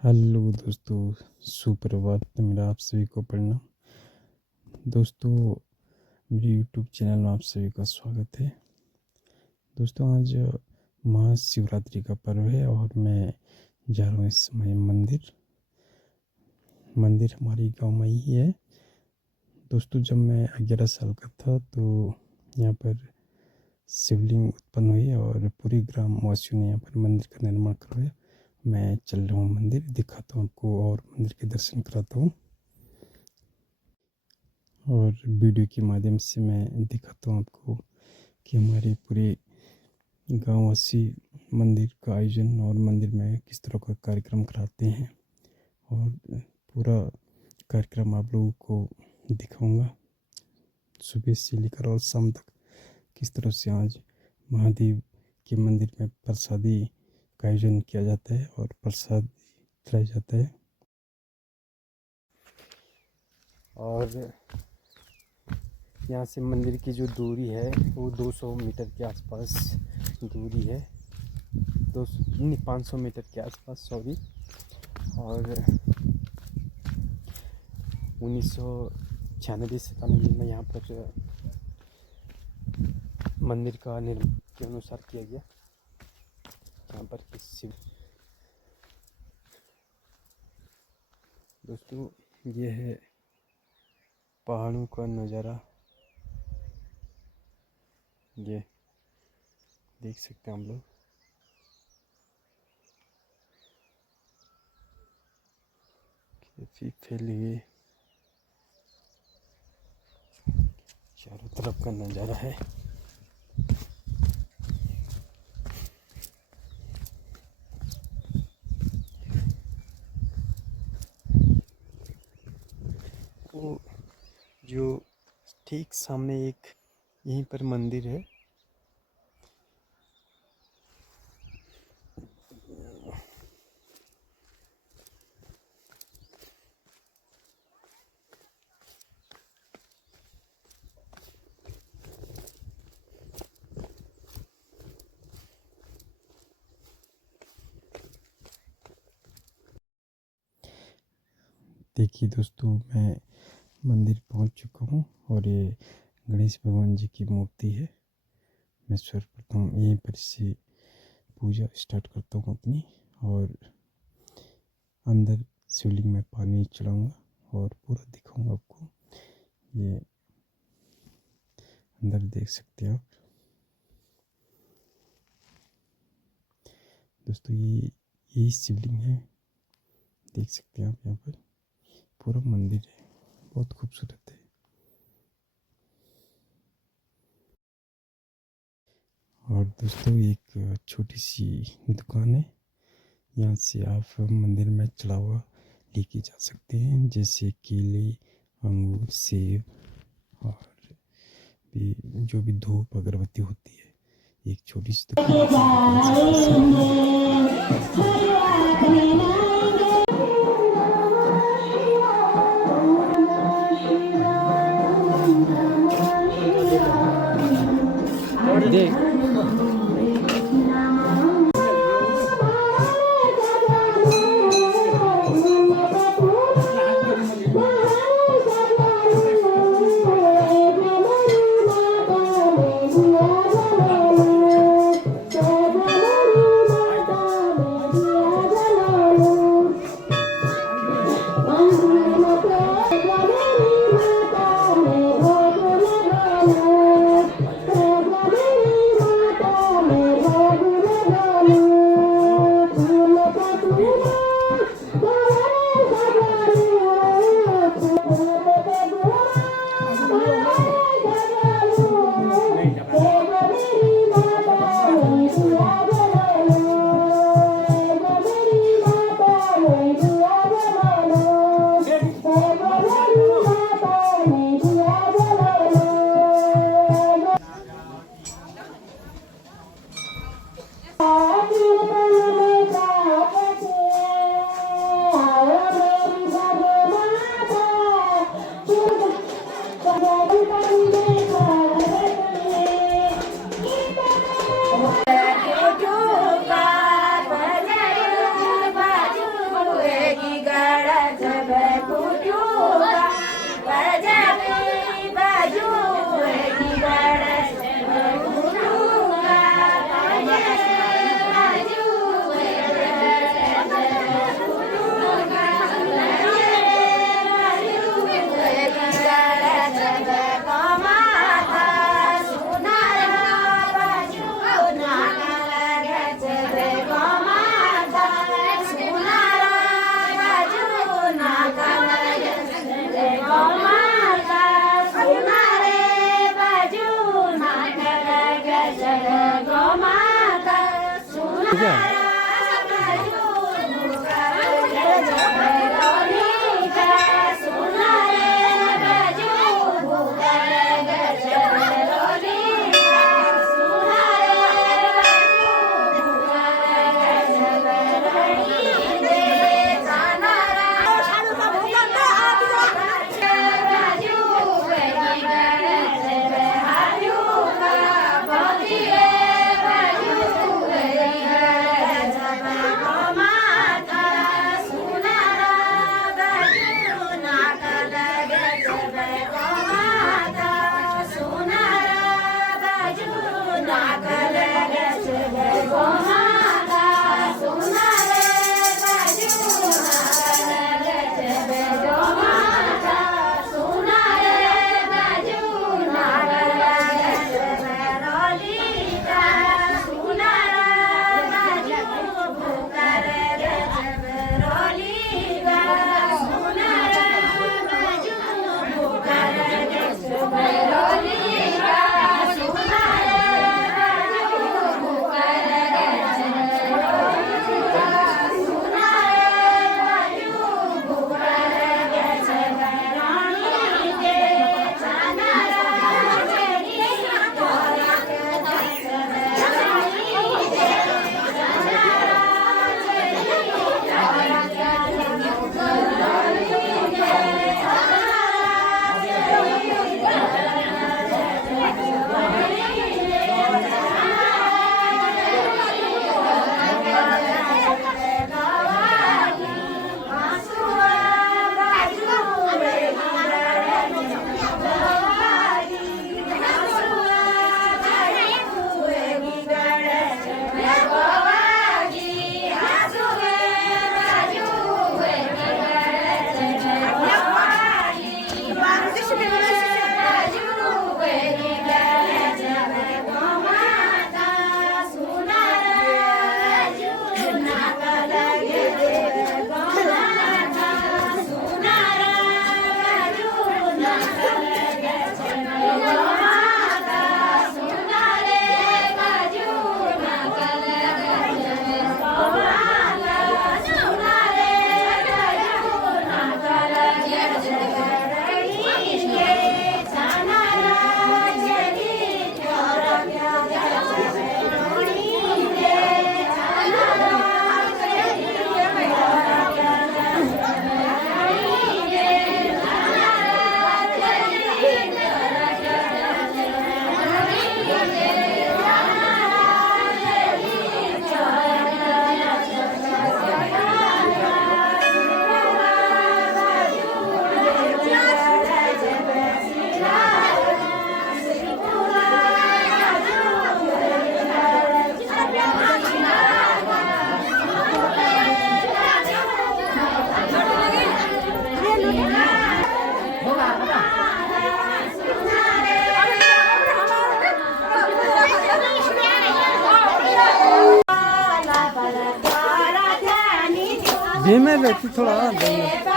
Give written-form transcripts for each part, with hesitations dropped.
हेलो दोस्तों, सुप्रभात। मेरा आप सभी को प्रणाम। दोस्तों, मेरे यूट्यूब चैनल में आप सभी का स्वागत है। दोस्तों, आज महाशिवरात्रि का पर्व है और मैं जा रहा हूँ इस समय मंदिर हमारे गांव में ही है। दोस्तों, जब मैं 11 साल का था तो यहाँ पर शिवलिंग उत्पन्न हुई और पूरे ग्राम वासियों ने यहाँ पर मंदिर का निर्माण करवाया। मैं चल रहा हूँ मंदिर, दिखाता हूँ आपको और मंदिर के दर्शन कराता हूँ और वीडियो के माध्यम से मैं दिखाता हूँ आपको कि हमारे पूरे गाँववासी मंदिर का आयोजन और मंदिर में किस तरह का कार्यक्रम कराते हैं और पूरा कार्यक्रम आप लोगों को दिखाऊंगा सुबह से लेकर और शाम तक। किस तरह से आज महादेव के मंदिर में प्रसादी का आयोजन किया जाता है और प्रसाद खिलाया जाता है। और यहाँ से मंदिर की जो दूरी है वो 200 मीटर के आसपास दूरी है, 500 मीटर के आसपास, सॉरी। और 1996-97 में यहाँ पर मंदिर का निर्माण के अनुसार किया गया। यहाँ पर शिव दोस्तों, ये है पहाड़ों का नज़ारा। ये देख सकते हैं हम लोग। काफी फैले हुए चारों तरफ का नज़ारा है। वो जो ठीक सामने एक यहीं पर मंदिर है। देखिए दोस्तों, मैं मंदिर पहुंच चुका हूं और ये गणेश भगवान जी की मूर्ति है। मैं सर्वप्रथम यहीं पर से पूजा स्टार्ट करता हूं अपनी और अंदर शिवलिंग में पानी चढ़ाऊंगा और पूरा दिखाऊंगा आपको। ये अंदर देख सकते हैं आप दोस्तों। यही शिवलिंग है, देख सकते हैं आप। यहाँ पर पूरा मंदिर है, बहुत खूबसूरत है। और दोस्तों, एक छोटी सी दुकान है। यहाँ से आप मंदिर में चढ़ा हुआ लेके जा सकते हैं, जैसे केले, अंगूर, सेब और भी जो भी धूप अगरबत्ती होती है। एक छोटी सी दुकान देख। धीमे व्यक्ति थोड़ा धीमे।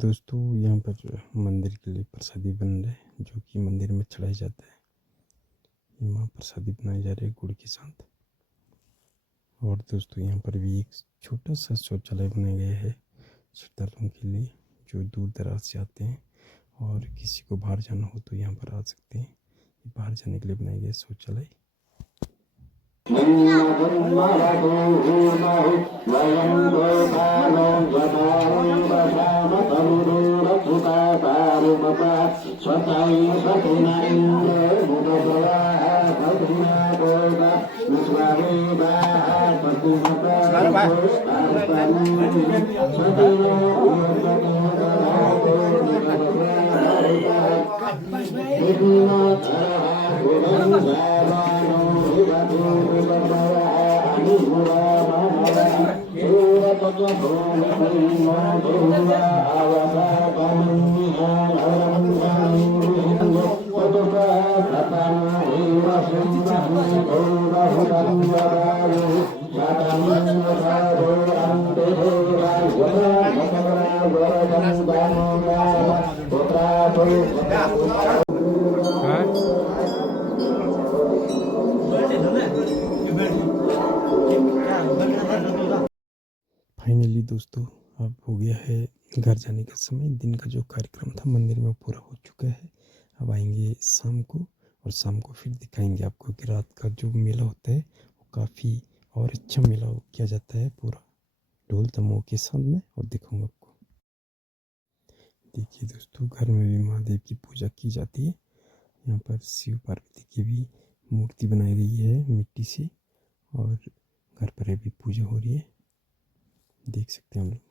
दोस्तों यहाँ पर मंदिर के लिए प्रसादी बन रहा है जो कि मंदिर में चढ़ाया जाता है। ये माँ प्रसादी बनाई जा रही है गुड़ के साथ। और दोस्तों यहाँ पर भी एक छोटा सा शौचालय बनाया गया है श्रद्धालुओं के लिए जो दूर दराज से आते हैं और किसी को बाहर जाना हो तो यहाँ पर आ सकते हैं। ये बाहर जाने के लिए बनाया गया शौचालय। फाइनली दोस्तों अब हो गया है घर जाने का समय। दिन का जो कार्यक्रम था मंदिर में पूरा हो चुका है। अब आएंगे शाम को और शाम को फिर दिखाएंगे आपको कि रात का जो मेला होता है वो काफ़ी और अच्छा मेला किया जाता है पूरा ढोल तमोह के साथ में और दिखाऊंगा आपको। देखिए दोस्तों घर में भी महादेव की पूजा की जाती है। यहाँ पर शिव पार्वती की भी मूर्ति बनाई गई है मिट्टी से और घर पर भी पूजा हो रही है, देख सकते हैं हम लोग।